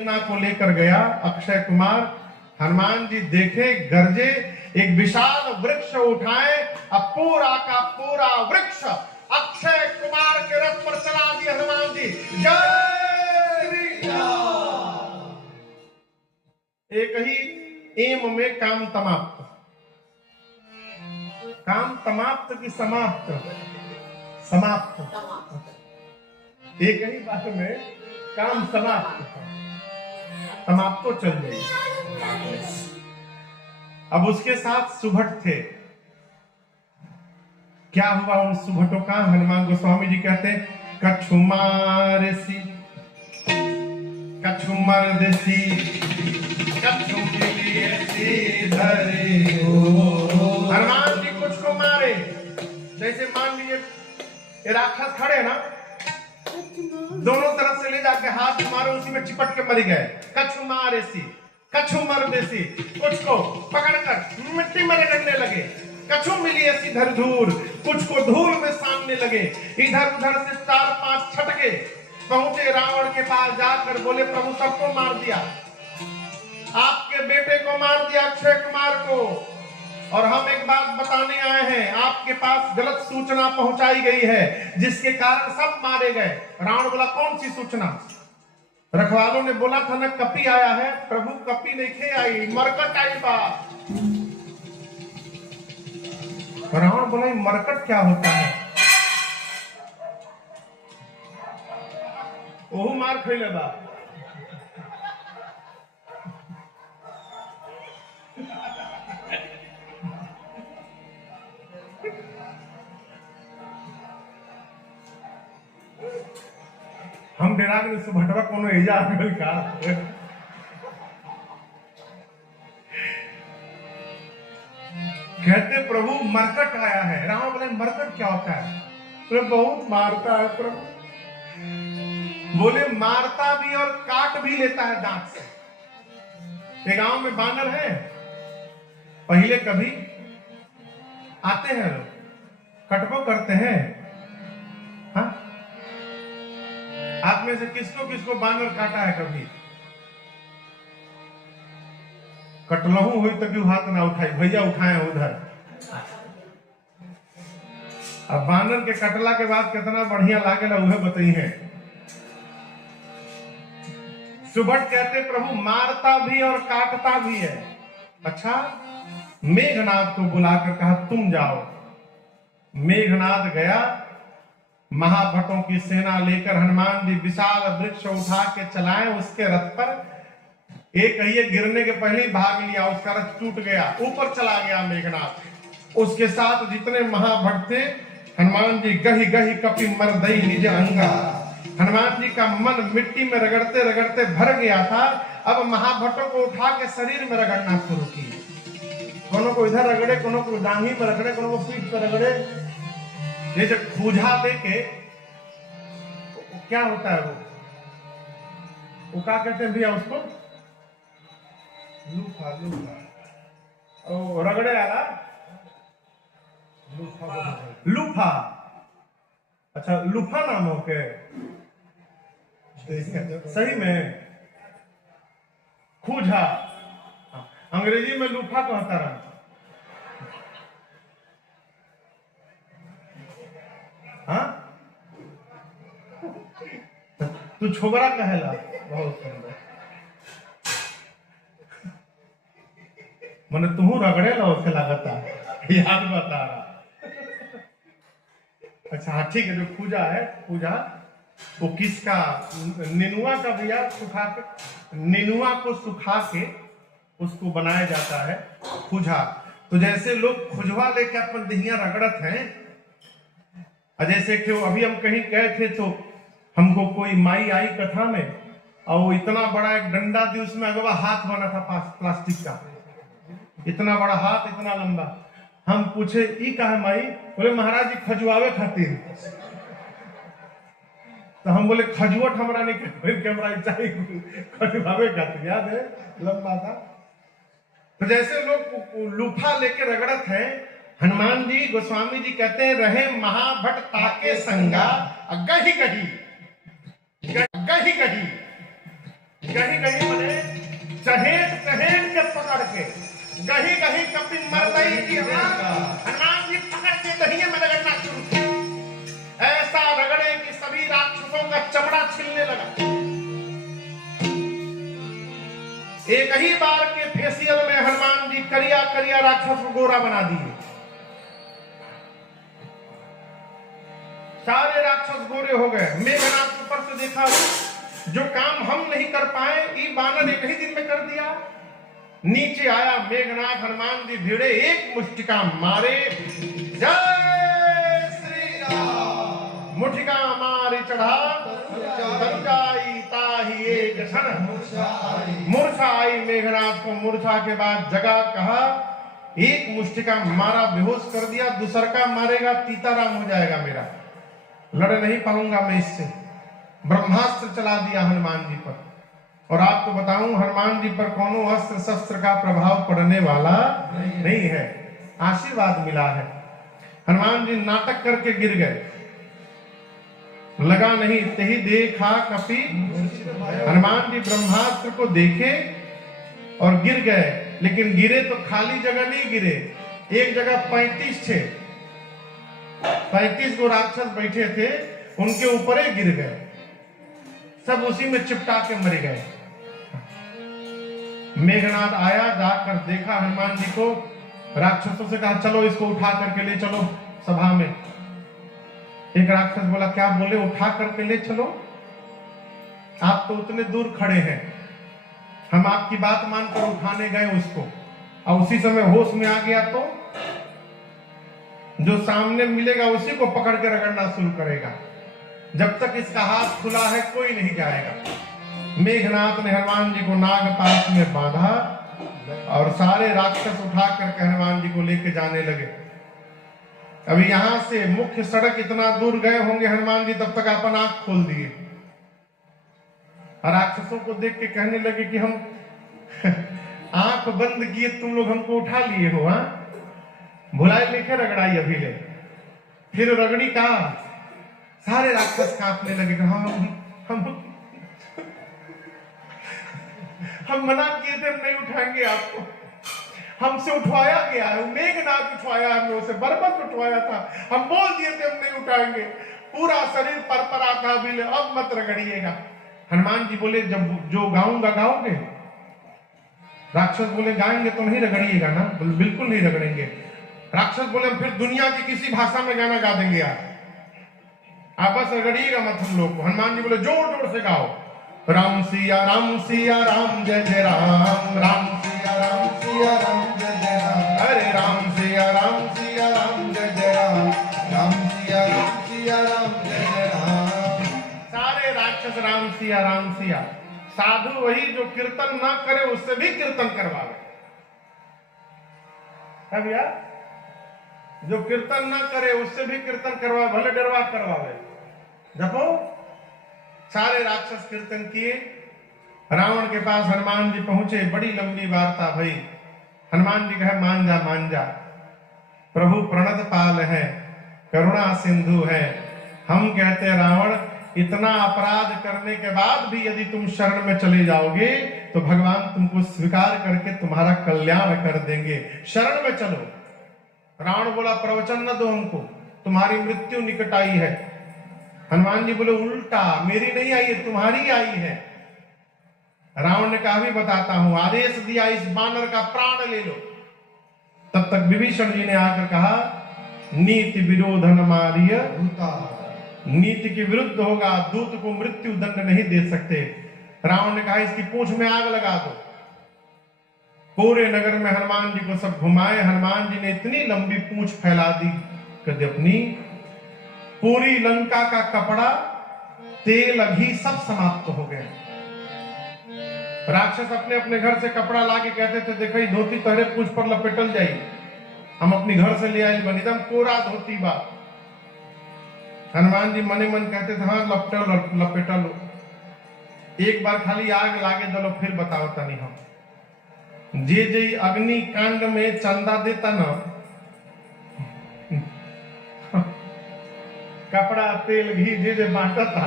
सेना को लेकर गया अक्षय कुमार। हनुमान जी देखे, गरजे, एक विशाल वृक्ष उठाए, अब पूरा का पूरा वृक्ष अक्षय कुमार के रथ पर चला दिया हनुमान जी। जय श्री राम। एक ही एम में काम समाप्त। काम समाप्त की समाप्त? समाप्त। एक ही बात में काम समाप्त। समाप्त तो चल गई। अब उसके साथ सुभट थे। क्या हुआ उन सुभटों का? हनुमान गोस्वामी जी कहते हैं, कछुमार सी कछुमर देसी कछु के लिए धरे हो। हनुमान जी कुछ को मारे। जैसे मान लीजिए ये राक्षस खड़े ना, दोनों तरफ से ले जाके हाथ मारो, उसी में चिपट के मर गए। कछु मारे सी कछु मर देसी, कुछ को पकड़कर मिट्टी में रगड़ने लगे। कछु मिली ऐसी धर धूल, कुछ को धूल में सामने लगे। इधर उधर से 4-5 छटके पहुंचे रावण के पास, जाकर बोले, प्रभु सबको मार दिया, आपके बेटे को मार दिया, अक्षय कुमार को, और हम एक बात बताने आए हैं, आपके पास गलत सूचना पहुंचाई गई है जिसके कारण सब मारे गए। रावण बोला, कौन सी सूचना? रखवालों ने बोला था ना कपी आया है। प्रभु कपी नहीं खे आई, मरकट आई बात। रावण बोला, मरकट क्या होता है? ओहू मार खैले बा। हम डेरा के सुभटवा कोनो एजा आगल का। कहते प्रभु मरकट आया है। रावण बोले, मरकट क्या होता है? तो बहुत मारता है प्रभु। बोले, मारता भी और काट भी लेता है दांत से। एक गांव में बानर है, पहले कभी आते हैं लोग, कटबो करते हैं। हाँ, आप में से किसको किसको बानर काटा है कभी? कटलहू हुई तो क्यों हाथ ना उठाई? भैया उठाए उधर। अब बानर के कटला के बाद कितना बढ़िया लागेला उहे बताई है। सुभट कहते, प्रभु मारता भी और काटता भी है। अच्छा, मेघनाद को बुलाकर कहा, तुम जाओ। मेघनाद गया, महाभटों की सेना लेकर हनुमान जी विशाल वृक्ष उठा के चलाए उसके रथ पर। एक कहिए गिरने के पहले ही भाग लिया, उसका रथ टूट गया, ऊपर चला गया मेघनाद। उसके साथ जितने महाभट थे, हनुमान जी गही गही कपि मरदई निज अंगा। हनुमान जी का मन मिट्टी में रगड़ते रगड़ते भर गया था। अब महाभटों को उठा के शरीर में रगड़ना शुरू किए। कोनो को इधर रगड़े, कोनो को दांगी में रगड़े, कोनो को पीठ पर रगड़े। जैसे खूजा देके क्या होता है वो क्या कहते हैं भैया उसको? लूफा। लूफा ओ रगड़े आला लूफा। अच्छा, लूफा नाम हो के सही में खूजा। अंग्रेजी में लूफा कहता रहा। हाँ, तू छोबरा कहेला। बहुत सुंदर। मैंने तुम रगड़े ला उसे लगता याद बता रहा। अच्छा हाँ ठीक है, जो पूजा है, पूजा वो किसका? नेनुआ का भैया, सुखा के, नेनुआ को सुखा के उसको बनाया जाता है खुजा। तो जैसे लोग खुजवा लेके अपन दहिया रगड़त हैं, जैसे कि अभी हम कहीं गए थे तो हमको कोई माई आई कथा में, और वो इतना बड़ा एक डंडा दी, उसमें अगवा हाथ बना था प्लास्टिक का, इतना बड़ा हाथ, इतना लंबा। हम पूछे, ई का है माई? बोले, महाराज जी खजुआवे खातिर। तो हम बोले, खजुवट हमारा नहीं, कैमरा चाहिए खजुआवे खातिर। याद है, लंबा था। तो जैसे लोग लूफा लेके रगड़त है, हनुमान जी गोस्वामी जी कहते हैं, रहे महाभट ताके संगा गही गही गही गही। गही गही मने चहेट चहेट के पकड़ के गही गही कपी मरदई की हनुमान जी पकड़ के दहिए में रगड़ना शुरू किया। ऐसा रगड़े कि सभी राक्षसों का चमड़ा छिलने लगा। एक ही बार के फेसियल में हनुमान जी करिया करिया राक्षस को गोरा बना दिए। सारे राक्षस गोरे हो गए। मेघनाथ ऊपर से देखा, जो काम हम नहीं कर पाए ये बानर एक ही दिन में कर दिया। नीचे आया मेघनाथ, हनुमान जी भिड़े, एक मुष्टिका मारे, जय श्री राम। मुठिका मारी चढ़ा तरुजाई ताही एक क्षण मूर्छा आई। मेघनाथ को मूर्छा के बाद जगा, कहा एक मुष्टिका मारा, बेहोश कर दिया, दूसर का मारेगा तीताराम हो जाएगा मेरा, लड़ नहीं पाऊंगा मैं इससे। ब्रह्मास्त्र चला दिया हनुमान जी पर। और आपको बताऊं, हनुमान जी पर कोनो अस्त्र शस्त्र का प्रभाव पड़ने वाला नहीं है, आशीर्वाद मिला है। हनुमान जी नाटक करके गिर गए, लगा नहीं, तही देखा कपि। हनुमान जी ब्रह्मास्त्र को देखे और गिर गए, लेकिन गिरे तो खाली जगह नहीं गिरे, एक जगह 35 थे, 35 को राक्षस बैठे थे, उनके ऊपर ही गिर गए, सब उसी में चिपटा के मर गए। मेघनाथ आया, जाकर देखा हनुमान जी को, राक्षसों से कहा चलो इसको उठा करके ले चलो सभा में। एक राक्षस बोला, क्या बोले, उठा करके ले चलो? आप तो उतने दूर खड़े हैं, हम आपकी बात मानकर उठाने गए उसको, और उसी समय होश में आ गया तो जो सामने मिलेगा उसी को पकड़ के रगड़ना शुरू करेगा। जब तक इसका हाथ खुला है कोई नहीं जाएगा। मेघनाथ ने हनुमान जी को नागपाश में बांधा और सारे राक्षस उठा करके हनुमान जी को लेके जाने लगे। अभी यहां से मुख्य सड़क इतना दूर गए होंगे हनुमान जी, तब तक अपन आंख खोल दिए और राक्षसों को देख के कहने लगे कि हम आंख बंद किए, तुम लोग हमको उठा लिए हो, हाँ भुलाई लेके रगड़ाई अभी ले। फिर रगड़ी का सारे राक्षस कांपने लगे, हम मना किए थे, हम नहीं उठाएंगे आपको, हमसे उठवाया गया है, मेघनाथ उठवाया, हमने उसे बरबस उठवाया था, हम बोल दिए थे हम नहीं उठाएंगे, पूरा शरीर परपरा था, अभी ले, अब मत रगड़िएगा। हनुमान जी बोले, जब जो गाऊंगा गाओगे? राक्षस बोले, गाएंगे तो नहीं रगड़िएगा ना? बिल्कुल नहीं रगड़ेंगे। राक्षस बोले, हम फिर दुनिया की किसी भाषा में गाना गा देंगे आप बस रगड़िएगा मत हम लोग को। हनुमान जी बोले, जोर जोर से गाओ, राम सिया राम जय जय राम, राम सिया राम जय जय राम, अरे राम सिया राम जय जय राम, राम सिया राम जय जय राम। सारे राक्षस राम सिया। साधु वही जो कीर्तन ना करे उससे भी कीर्तन करवावे। है भैया, जो कीर्तन ना करे उससे भी कीर्तन करवावे, भले डरवा करवावे। जपो। सारे राक्षस कीर्तन किए। रावण के पास हनुमान जी पहुंचे, बड़ी लंबी वार्ता भई। हनुमान जी कहे, मान जा प्रभु प्रणत पाल है, करुणा सिंधु है। हम कहते रावण, इतना अपराध करने के बाद भी यदि तुम शरण में चले जाओगे तो भगवान तुमको स्वीकार करके तुम्हारा कल्याण कर देंगे, शरण में चलो। रावण बोला, प्रवचन न दो हमको, तुम्हारी मृत्यु निकट आई है। हनुमान जी बोले, उल्टा, मेरी नहीं आई है, तुम्हारी आई है। रावण ने कहा, भी बताता हूं, आदेश दिया इस बानर का प्राण ले लो। तब तक विभीषण जी ने आकर कहा, नीति विरोधन मारिय, नीति के विरुद्ध होगा, दूत को मृत्यु दंड नहीं दे सकते। रावण ने कहा, इसकी पूंछ में आग लगा दो। पूरे नगर में हनुमान जी को सब घुमाए। हनुमान जी ने इतनी लंबी पूंछ फैला दी कि अपनी पूरी लंका का कपड़ा, तेल, घी सब समाप्त हो गए। राक्षस अपने अपने घर से कपड़ा लाके कहते थे, देखो धोती तहरे पूंछ पर लपेटल जाई, हम अपनी घर से ले आए, बनी एकदम कोरा धोती बा। हनुमान जी मने मन कहते थे, हाँ लपेटा लो, एक बार खाली आग लागे दलो, फिर बताओ तनी हम जे जे अग्नि कांड में चंदा देता ना, कपड़ा, तेल, घी जे जे बांटा था,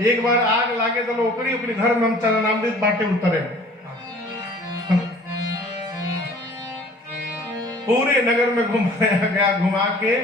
एक बार आग लागे तो ओकरी ओकरी घर में हम चरणामृत बाटे उतरे। पूरे नगर में घुमाया गया, घुमा के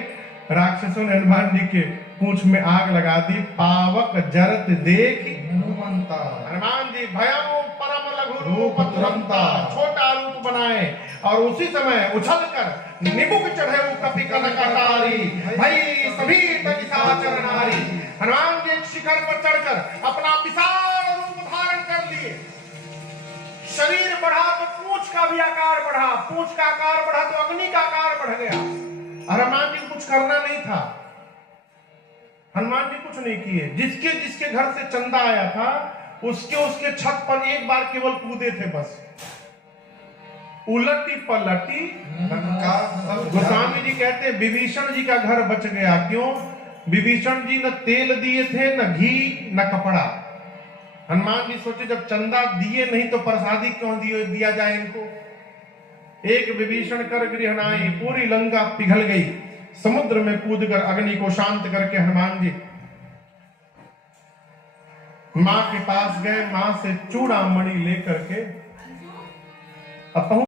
राक्षसों ने हनुमान जी के पूंछ में आग लगा दी। पावक जरत देख हनुमंता, हनुमान जी भयं परम लघु रूप तुरंता, छोटा रूप बनाए और उसी समय उछलकर निबुक चढ़े कपि कनकटारी, भई सभी तनिशाचर नारी। हनुमान जी एक शिखर पर चढ़कर अपना विशाल रूप धारण कर लिए। शरीर बढ़ा तो पूंछ का भी आकार बढ़ा, पूंछ का आकार बढ़ा तो अग्नि का आकार बढ़ गया। हनुमान जी को कुछ करना नहीं था, हनुमान जी कुछ नहीं किए। जिसके जिसके घर से चंदा आया था उसके उसके छत पर एक बार केवल कूदे थे बस। उलटी पलटी गोस्वामी जी कहते हैं विभीषण जी का घर बच गया। क्यों? विभीषण जी न तेल दिए थे, न घी, न कपड़ा। हनुमान जी सोचे जब चंदा दिए नहीं तो प्रसादी क्यों दिया जाए इनको। एक विभीषण कर गृहनाई, पूरी लंका पिघल गई। समुद्र में कूदकर अग्नि को शांत करके हनुमान जी मां के पास गए। मां से चूड़ामणि लेकर के अब